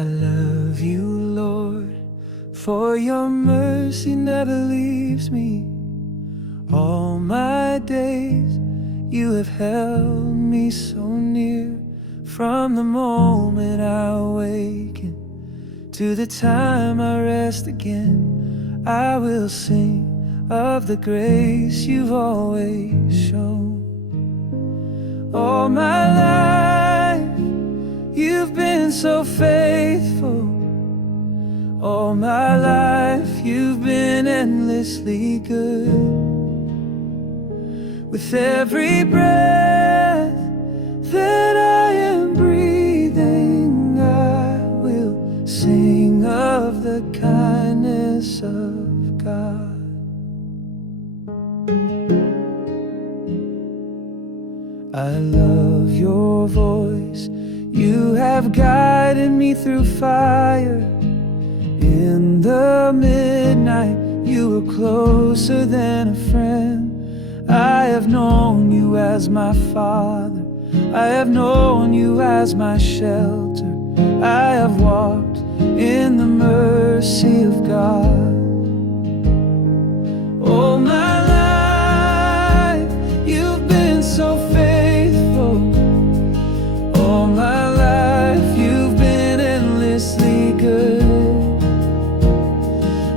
I love you, Lord, for your mercy never leaves me. All my days you have held me so near. From the moment I awaken to the time I rest again, I will sing of the grace you've always shown. All my life you've been so faithful. All my life you've been endlessly good. With every breath that I am breathing, I will sing of the kindness of God. I love your voice. You have guided me through fire. In the midnight, you were closer than a friend. I have known you as my Father. I have known you as my shelter. I have walked in the mercy of God. All my life, you've been so faithful. All my life, you've been endlessly good.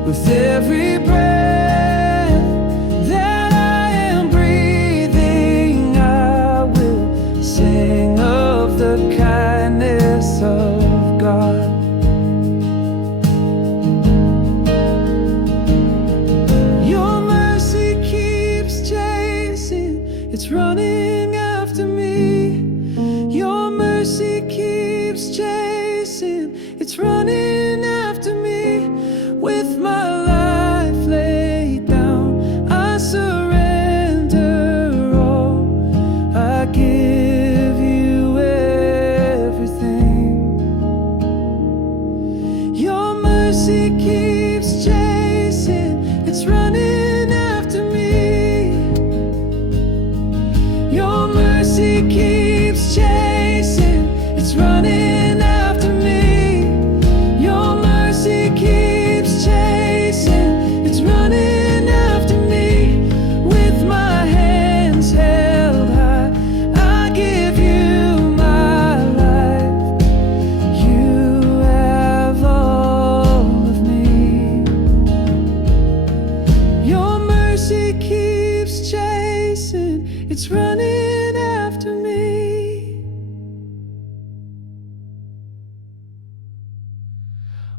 With every breath that I am breathing, I will sing of the kindness of God. Your mercy keeps chasing, it's running after me. Your mercy keeps chasing, it's running after me. With my life laid down, I surrender all. I give you everything. Your mercy keeps chasing, it's running after me. Your mercy keeps chasing, it's running after me. Your mercy keeps chasing, it's running after me. With my hands held high, I give you my life. You have all of me. Your mercy keeps chasing, it's running after me.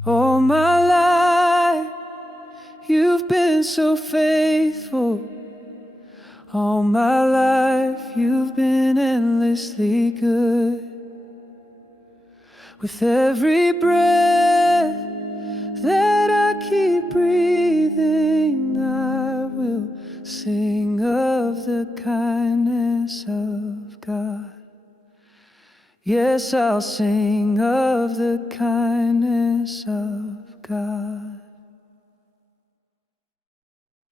All my life you've been so faithful. All my life you've been endlessly good. With every breath that I keep breathing, I will sing of the kindness of God. Yes, I'll sing of the kindness of God.